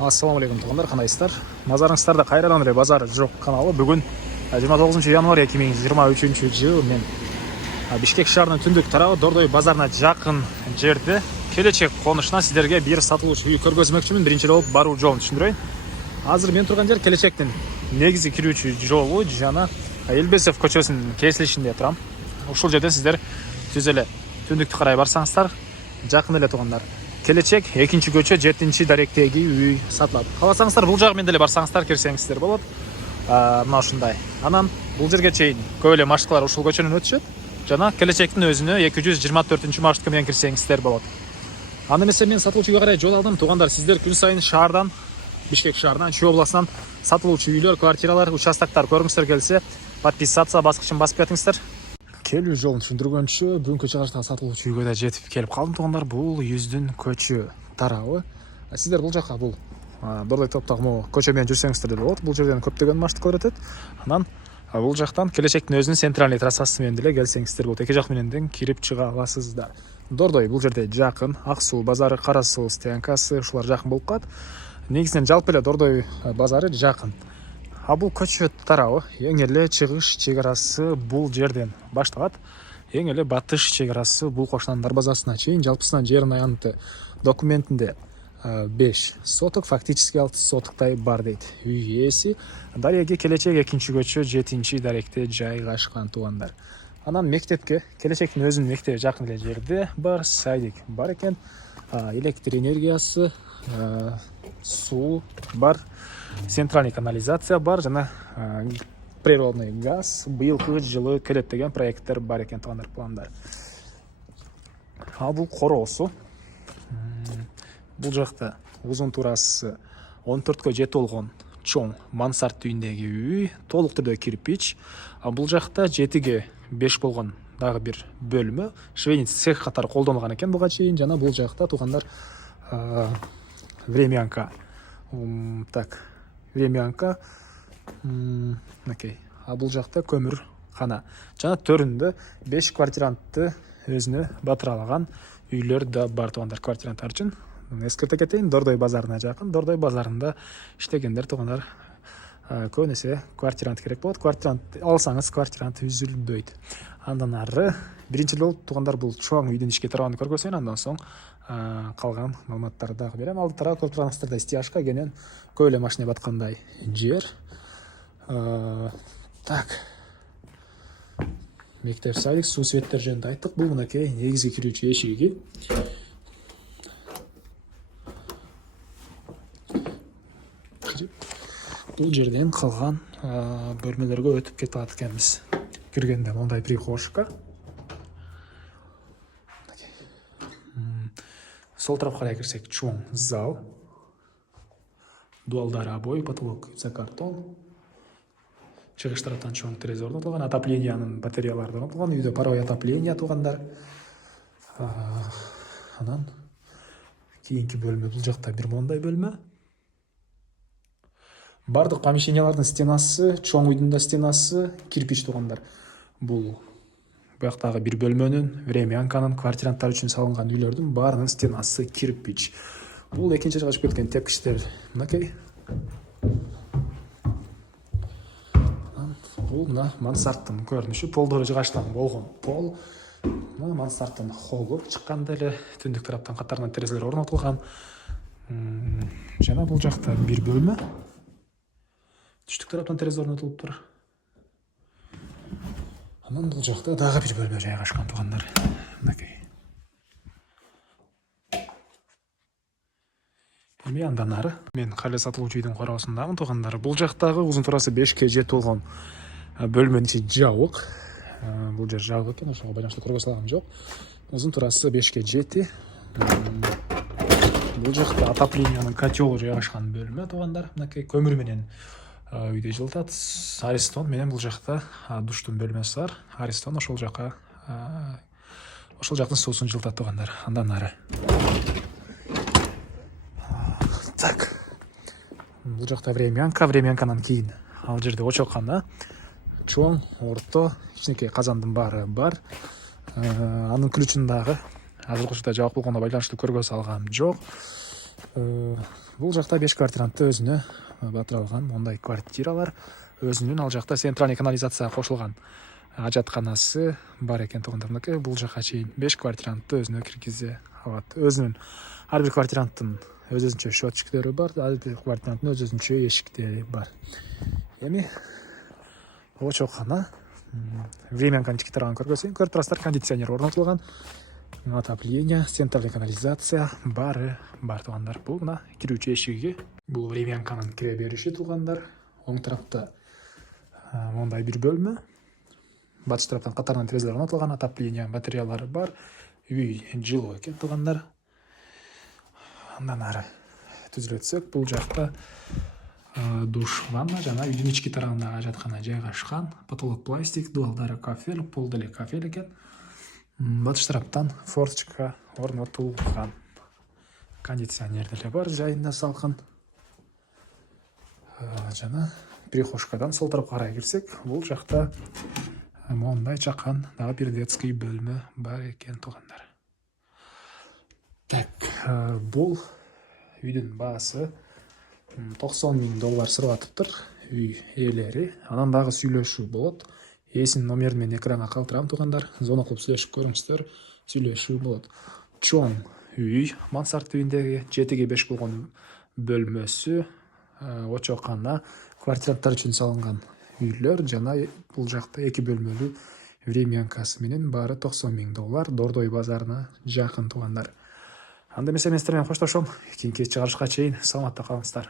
Ассаламу алейкум туғандар, қандайсыздар? Назарыңыздарда қайрадан эле базар жоқ каналы. Бүгін 29 январь 2023 жыл мен Бишкек шаарынын түндүк тарабы Дордой базарына жақын жерде келечек конушуна сіздерге бир сатылуучу үй көргөзмөкчүмүн. Биринчи болуп баруу жолун түшүндүрөйүн. Азыр мен турган жер келечектин негизи кирүүчү жолу жана Элбесов көчөсүнүн кесилишинде турам. Ушул жерден сиздер түз эле түндүктү карай барсаңыздар жақын эле туғандар. Келечек 2-чи көчө 7-чи даректеги үй сатылат. Кааласаңыздар бул жагы менен деле барсаңыздар кирсеңиздер болот. Мына ушундай. Анан бул жерге чейин көп эле маршруткалар ушул көчөнөн өтүшөт. Жана келечектин өзүнө 224-чү маршрутка менен кирсеңиздер болот. Аны эмесе мен сатылуучуга карай жол алдым. Тугандар, сиздер күн сайын шаардан, Бишкек шаарынан, Чүй областынан сатылуучу үйлөр, квартиралар, участоктор көргүңүздөр келсе, подписаться баскычын басып кетиңиздер. Келүү жолун түшүндүргөнчө бүгүнкү чыгышта сатылуучу үйгө да жетип келип калдым тугандар. Бул Юздүн көчө тарабы. Сиздер бул жака бул Дордой топтогу көчө менен жүрсөңүздөр деле болот. Бул жерден көптөгөн маршруткалар өтөт. Анан бул жактан келечектин өзүнүн центральный трассасы менен деле келсеңиздер болот. Эки жак менен кирип чыга аласыздар. Дордой бул жерде жакын, Ак суу базары, Кара суу стоянкасы ушулар жакын болуп калат. Негизинен жалпы эле Дордой базары жакын. Бул көчө тарабы эң эле чыгыш чек-арасы бул жерден башталат. Эң эле батыш чек-арасы бул Кошнандар базасына чейин. Жалпысынан жердин аянты документинде 5 соток, фактически 6 сотоктай бар дейт. Үй ээси дареги келечек 2-чи көчө 7-чи даректе жайгашкан тугандар. Анан мектепке, келечектин өзүнүн мектеби жакын эле жерде бар, садик бар экен. Электр энергиясы, суу бар, центральный канализация бар жана природный газ быйылкы жылы келет деген проекттер бар экен тугандар, пландар. Бул короосу. Бул жакта узун турасы 14кө жети болгон чоң мансард түйүндөгү үй, толук түрдө кирпич. Бул жакта 7ге 5 болгон дагы бир бөлмө, швейниц цех катары колдонулган экен буга чейин. Жана бул жакта тугандар времянка. Так, времянка. Окей. Бул жакта көмүр кана. Жана төрүндө 5 квартирантты өзүнө батыралаган үйлөр да бар тугандар, квартиранттар үчүн. Эскерте кетейин, Дордой базарына жакын. Дордой базарында иштегендер тугандар көбүнесе квартирант керек болот. Квартирант алсаңыз квартирант үзүлбөйт. Андан ары биринчи болуп тугандар бул чоң үйдүн ички тарабын көргөзөйүн, андан соң калган маалыматтарды дагы берем. Алды тарабы көрүп турганыңыздардай стяжка кенен көп эле машина баткандай жер. Так. Мектеп, садик, суу светтер жөнүндө айттык. Бул мынакей негизги кирүүчү эшиги. Бул жерден калган бөлмөлөргө өтүп кетип атат экенбиз. Киргенде мындай прихожка. Сол тарапка карай кирсек чоң зал. Дуалдары обои, потолок за картон. Чыгыш тараптан чоң терезе орнотулган, отоплениянын батареялары орнотулган, үйдө паровой отопление тугандар. Анан кийинки бөлмө бул жакта бир мондай бөлмө. Бардык помещениялардын стенасы, чоң үйдүн да стенасы кирпич тугандар. Бул бияктагы бир бөлмөнүн, времянканын, квартиранттар үчүн салынган үйлөрдүн баарынын стенасы кирпич. Бул экинчи этажга чыгып кеткен тепкичтер мынакей. Бул мына мансардтын көрүнүшү, полдору жыгачтан болгон пол. Мына мансардтын холлу чыкканда эле түндүк тараптан катарынан терезелер орнотулган. Жана бул жакта бир бөлмө. Түштүк тараптан терезе орнотулуптур. Анан бул жакта дагы бир бөлмө жайгашкан тугандар. Мынакей. Эми андан ары мен кале сатылуучу үйдүн короосундамын тугандар. Бул жактагы узун турасы 5ке 7 болгон бөлмөнүн ичи жабык. Бул жер жабык экен, ошого байланыштуу көргөзө алгам жок. Узун турасы 5ке 7. Бул жакта отоплениянын котелу жайгашкан бөлмө тугандар. Мынакей көмүр менен үйдө жылытат. Аристон менен бул жакта душтун бөлмөсү бар. Аристон ошол жакка ошол жактын суусун жылытат тугандар. Андан ары. Так. Бул жакта времянканан кийин ал жерде очоккана чоң, орто, кичинекей казандын баары бар. Анын ключун дагы азыркы учурда жабык болгондо байланыштуу көргөзө алгам жок. Бул жакта 5 квартирантты өзүнө батыра алган мондай квартиралар. Өзүнүн ал жакта центральный канализацияга кошулган ажатканасы бар экен туугандарымдыкы. Бул жака чейин 5 квартирантты өзүнө киргизе алат. Өзүнүн ар бир квартиранттын өз-өзүнчө счетчиктери бар, ар бир квартиранттын өз-өзүнчө эшиктери бар. Эми очокана времянканы ички тарабын көргөзөйүн. Көрүп турасыздар, кондиционер орнотулган, отопление, центральный канализация бары бар туугандар. Бул мына кирүүчү эшиги. Бул времянканын кире бериши туугандар. Оң тарапта мондай бир бөлмө. Батыш тараптан катарынан терезелер орнотулган, отопление материалдары бар. Үй жылуу экен туугандар. Андан ары түзүлөтсөк, бул жакта душ, ванна жана үйдүн ички тарабындагы ажаткана жайгашкан. Потолок пластик, дубалдары кафель, пол деле кафель экен. Батыш тараптан форточка орнотулган. Кондиционер деле бар, жайында салкын. Жана прихожкадан сол тарапка карай кирсек, бул жакта мондай чакан дагы бир детский бөлмө бар экен туугандар. Так, бул үйдүн баасы $90,000 сурап үй ээлери. Анан дагы сүйлөшүү болот. Ээсинин номерин мен экранга калтырам туугандар. Звонок кылып сүйлөшүп көрүңүздөр. Сүйлөшүү болот. Чоң үй, мансард тибиндеги 7/5 болгон бөлмөсү, очокана, квартиранттар үчүн салынган үйлөр жана бул жакта 2 бөлмөлүү времянкасы менен баары $90,000. Дордой базарына жакын туугандар. Анда эмесе мен сиздер менен коштошом. Кийинки чыгарышка чейин саламатта калыңыздар.